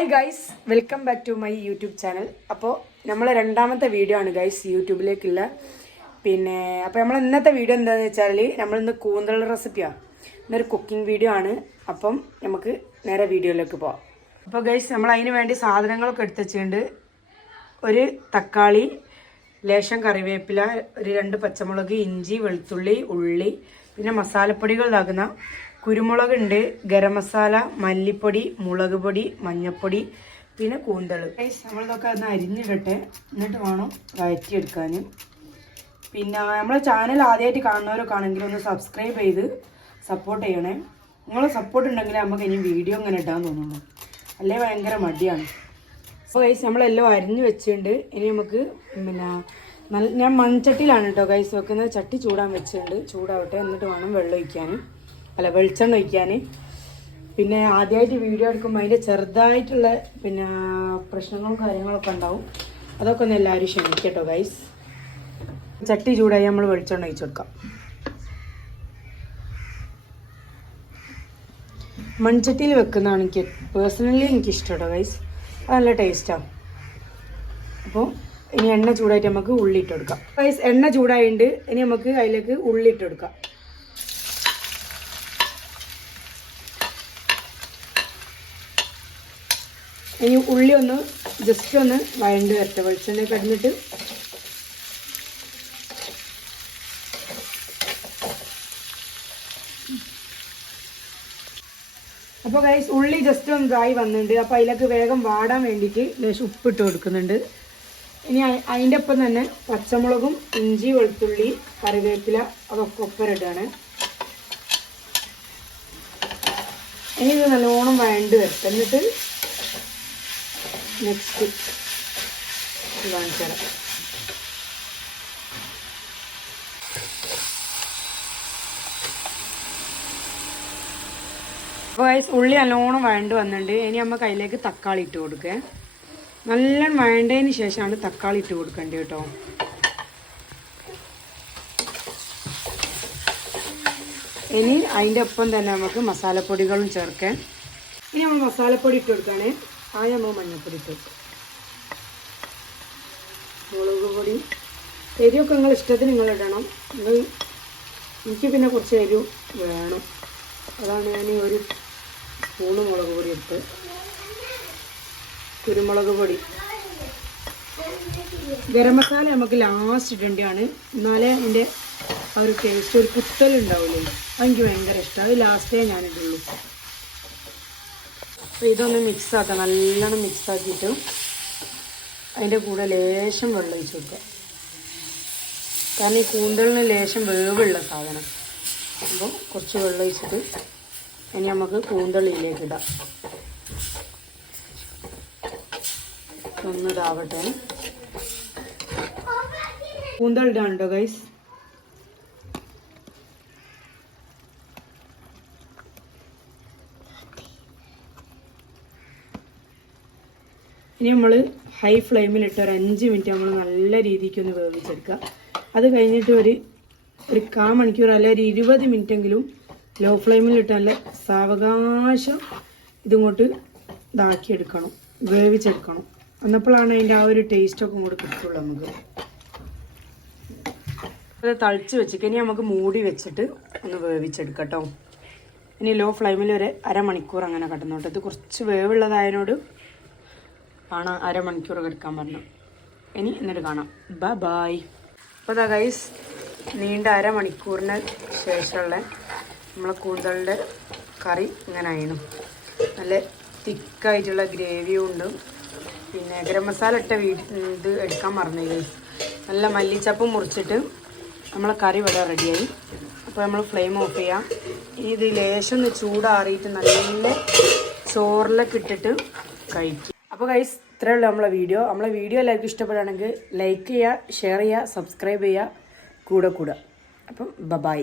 Hi guys, welcome back to my YouTube channel. അപ്പോൾ നമ്മൾ രണ്ടാമത്തെ വീഡിയോ ആണ് ഗൈസ് യൂട്യൂബിലേക്കുള്ള. അപ്പോൾ നമ്മൾ ഇന്നത്തെ വീഡിയോ എന്താണെന്ന് വെച്ചാൽ നമ്മളിന്ന് കൂന്തൽ റെസിപ്പിയാണ്. ഇന്നൊരു കുക്കിംഗ് വീഡിയോ ആണ്. അപ്പം നമുക്ക് നേരെ വീഡിയോയിലേക്ക് പോവാം. അപ്പോൾ ഗൈസ് നമ്മൾ അതിന് വേണ്ടി സാധനങ്ങളൊക്കെ എടുത്ത് വെച്ചിട്ടുണ്ട്. ഒരു തക്കാളി, ലേശം കറിവേപ്പില, ഒരു 2 പച്ചമുളക്, ഇഞ്ചി, വെളുത്തുള്ളി, ഉള്ളി, പിന്നെ മസാലപ്പൊടികൾ ഇതാക്കുന്ന കുരുമുളക് ഉണ്ട്, ഗരം മസാല, മല്ലിപ്പൊടി, മുളക് പൊടി, മഞ്ഞൾപ്പൊടി, പിന്നെ കൂന്തൾ. നമ്മളിതൊക്കെ ഒന്ന് അരിഞ്ഞിടട്ടെ, എന്നിട്ട് വേണം വഴറ്റിയെടുക്കാൻ. പിന്നെ നമ്മളെ ചാനൽ ആദ്യമായിട്ട് കാണുന്നവരൊക്കെ ആണെങ്കിൽ ഒന്ന് സബ്സ്ക്രൈബ് ചെയ്ത് സപ്പോർട്ട് ചെയ്യണേ. നിങ്ങളെ സപ്പോർട്ട് ഉണ്ടെങ്കിൽ നമുക്ക് ഇനി വീഡിയോ ഇങ്ങനെ ഇടാൻ തോന്നുന്നു, അല്ലേ ഭയങ്കര മടിയാണ്. അപ്പോൾ ഗൈസ് നമ്മളെല്ലാം അരിഞ്ഞ് വെച്ചിട്ടുണ്ട്. ഇനി നമുക്ക് ഞാൻ മൺചട്ടിയിലാണ് കേട്ടോ ഗൈസ് വെക്കുന്നത്. ചട്ടി ചൂടാൻ വെച്ചിട്ടുണ്ട്, ചൂടാവട്ടെ, എന്നിട്ട് വേണം വെളിച്ചെണ്ണ ഒഴിക്കാൻ. പിന്നെ ആദ്യമായിട്ട് വീഡിയോ എടുക്കുമ്പോൾ അതിൻ്റെ ചെറുതായിട്ടുള്ള പ്രശ്നങ്ങളും കാര്യങ്ങളൊക്കെ ഉണ്ടാവും. അതൊക്കെ ഒന്ന് എല്ലാവരും ക്ഷമിക്കട്ടോ ഗൈസ്. ചട്ടി ചൂടായി നമ്മൾ വെളിച്ചെണ്ണ ഒഴിച്ചു കൊടുക്കാം. മൺചട്ടിയിൽ വെക്കുന്നതാണ് പേഴ്സണലി എനിക്കിഷ്ടം കേട്ടോ ഗൈസ്, അത് നല്ല ടേസ്റ്റാണ്. അപ്പോൾ ഇനി എണ്ണ ചൂടായിട്ട് നമുക്ക് ഉള്ളി ഇട്ട് കൊടുക്കാം ഗൈസ്. എണ്ണ ചൂടായിട്ടുണ്ട്, ഇനി നമുക്ക് അതിലേക്ക് ഉള്ളി ഇട്ട് കൊടുക്കാം. ഇനി ഉള്ളി ഒന്ന് ജസ്റ്റ് ഒന്ന് വഴണ്ട് വരട്ടെ വെളിച്ചെണ്ണ കിടന്നിട്ട്. അപ്പോൾ ഗൈസ് ഉള്ളി ജസ്റ്റ് ഒന്ന് ഇതായി വന്നിട്ടുണ്ട്. അപ്പോൾ അതിലേക്ക് വേഗം വാടാൻ വേണ്ടിയിട്ട് ലേശം ഉപ്പിട്ട് കൊടുക്കുന്നുണ്ട്. ഇനി അതിൻ്റെ ഒപ്പം തന്നെ പച്ചമുളകും, ഇഞ്ചി, വെളുത്തുള്ളി, കറിവേപ്പില അതൊക്കെ ഒപ്പരിടുകയാണ്. ഇനി ഇത് നല്ലോണം വഴണ്ട് വരട്ടെ. എന്നിട്ട് നെക്സ്റ്റ് കാണിച്ചു തരാം. അപ്പോൾ ഗൈസ് ഉള്ളി നല്ലോണം വഴണ്ട് വന്നിട്ടുണ്ട്. ഇനി നമുക്ക് അതിലേക്ക് തക്കാളി ഇട്ട് കൊടുക്കുക. നല്ല വഴണ്ടതിന് ശേഷമാണ് തക്കാളി ഇട്ട് കൊടുക്കേണ്ടത് കേട്ടോ. ഇനി അതിൻ്റെ ഒപ്പം തന്നെ നമുക്ക് മസാലപ്പൊടികളും ചേർക്കാം. ഇനി നമ്മൾ മസാലപ്പൊടി ഇട്ട് കൊടുക്കുകയാണ്. ആദ്യം നമ്മൾ മഞ്ഞൾപ്പൊടി ഇട്ട് കൊടുക്കും, മുളക് പൊടി, എരിവൊക്കെ നിങ്ങൾ ഇഷ്ടത്തിന് നിങ്ങൾ ഇടണം. എനിക്ക് പിന്നെ കുറച്ച് എരിവ് വേണം, അതാണ് ഞാൻ ഒരു സ്പൂണ് മുളക് പൊടി എടുത്ത്. കുരുമുളക് പൊടി, ഗരം മസാല നമുക്ക് ലാസ്റ്റ് ഇടേണ്ടതാണ്, എന്നാലേ അതിൻ്റെ ആ ഒരു ടേസ്റ്റ്, ഒരു കുത്തലുണ്ടാവില്ലേ, അതെനിക്ക് ഭയങ്കര ഇഷ്ടം. അത് ലാസ്റ്റേ ഞാനിടുള്ളൂ. അപ്പോൾ ഇതൊന്ന് മിക്സാക്കാം, നല്ലോണം മിക്സാക്കിയിട്ട് അതിൻ്റെ കൂടെ ലേശം വെള്ളം ഒഴിച്ച് കൊടുക്കുക. കാരണം ഈ കൂന്തലിന് ലേശം വേവുള്ള സാധനം. അപ്പോൾ കുറച്ച് വെള്ളം ഒഴിച്ചിട്ട് ഇനി നമുക്ക് കൂന്തളിയിലേക്ക് ഇടാം. ഒന്നിതാവട്ടെ. കൂന്തളിടാണ് കേട്ടോ ഗൈസ്. ഇനി നമ്മൾ ഹൈ ഫ്ലെയിമിലിട്ട് ഒരു 5 മിനിറ്റ് നമ്മൾ നല്ല രീതിക്കൊന്ന് വേവിച്ചെടുക്കുക. അത് കഴിഞ്ഞിട്ട് ഒരു 1/4 മണിക്കൂർ അല്ല ഒരു 20 മിനിറ്റെങ്കിലും ലോ ഫ്ലെയിമിലിട്ട് നല്ല സാവകാശം ഇതിങ്ങോട്ട് ഇതാക്കിയെടുക്കണം, വേവിച്ചെടുക്കണം. എന്നപ്പോഴാണ് അതിൻ്റെ ആ ഒരു ടേസ്റ്റൊക്കെ ഇങ്ങോട്ട് കിട്ടുള്ളൂ നമുക്ക്. അത് തളിച്ച് വെച്ചിട്ട് ഇനി നമുക്ക് മൂടി വെച്ചിട്ട് ഒന്ന് വേവിച്ചെടുക്കാം കേട്ടോ. ഇനി ലോ ഫ്ലെയിമിൽ ഒരു 1/2 മണിക്കൂർ അങ്ങനെ കിടന്നോട്ടെ. ഇത് കുറച്ച് വേവുള്ളതായതിനോട് ആണ് 1/2 മണിക്കൂർ എടുക്കാൻ പറഞ്ഞു. ഇനി എന്നിട്ട് കാണാം. ബൈ. അപ്പോൾ അതാ ഗൈസ്, നീണ്ട 1/2 മണിക്കൂറിന് ശേഷമുള്ള നമ്മളെ കൂന്തളിൻ്റെ കറി ഇങ്ങനെ ആയിരുന്നു. നല്ല തിക്കായിട്ടുള്ള ഗ്രേവിയും ഉണ്ട്. പിന്നെ ഗരം മസാല ഇട്ട ഇത് എടുക്കാൻ മറന്നു ഗൈസ്. നല്ല മല്ലിച്ചപ്പും മുറിച്ചിട്ട് നമ്മളെ കറി ഇവിടെ റെഡിയായി. അപ്പോൾ നമ്മൾ ഫ്ലെയിം ഓഫ് ചെയ്യാം. ഇനി ഇത് ലേശം ഒന്ന് ചൂടാറിയിട്ട് നല്ല ചോറിലൊക്കെ ഇട്ടിട്ട് കഴിക്കും. അപ്പോൾ ഗൈസ് ഇത്രയേ ഉള്ളൂ നമ്മളെ വീഡിയോ. എല്ലാവർക്കും ഇഷ്ടപ്പെടുകയാണെങ്കിൽ ലൈക്ക് ചെയ്യുക, ഷെയർ ചെയ്യുക, സബ്സ്ക്രൈബ് ചെയ്യുക, കൂടെ. അപ്പം ബൈ.